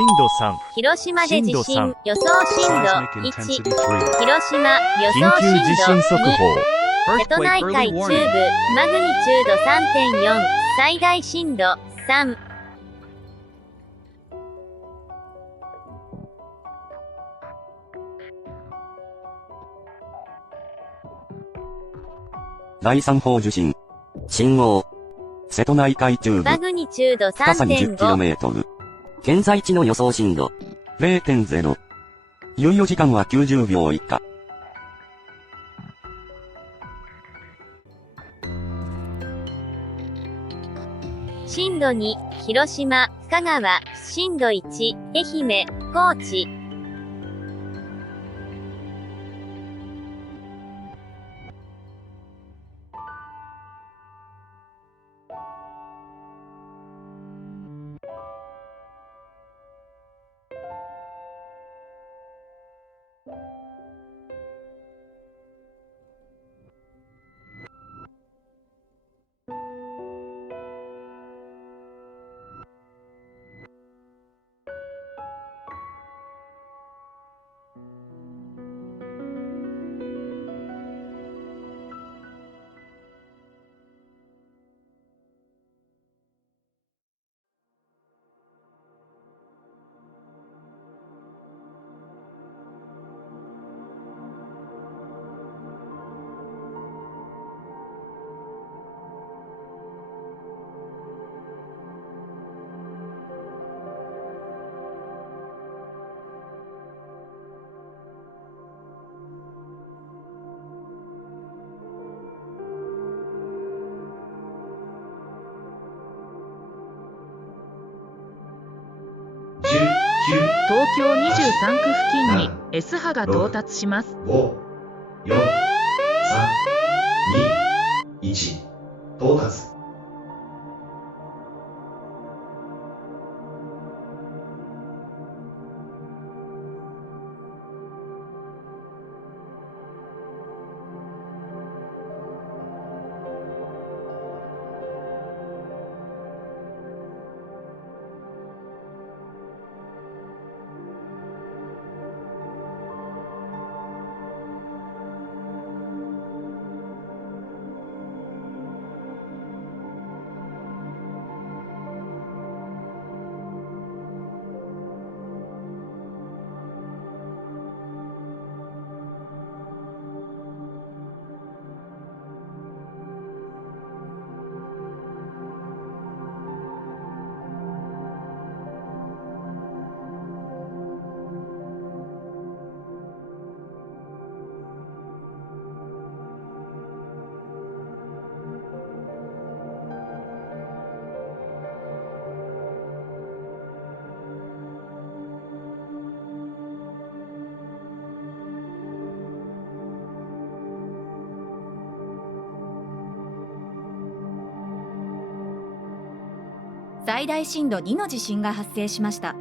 震度3。広島で地震震度3。予想震度 Seismic 1。 intensity 3. 広島予緊想急地震震度速報。 2。瀬戸内海中部マグニチュード 3.4。最大震度3。第3波受震。震央。瀬戸内海中部。マグニチュード深さ 3.5。 20km。現在地の予想震度。0.0。猶予時間は90秒以下。震度2、広島、香川、震度1、愛媛、高知。東京23区付近に S 波が到達します。5、4、3、2、1、到達。最大震度2の地震が発生しました。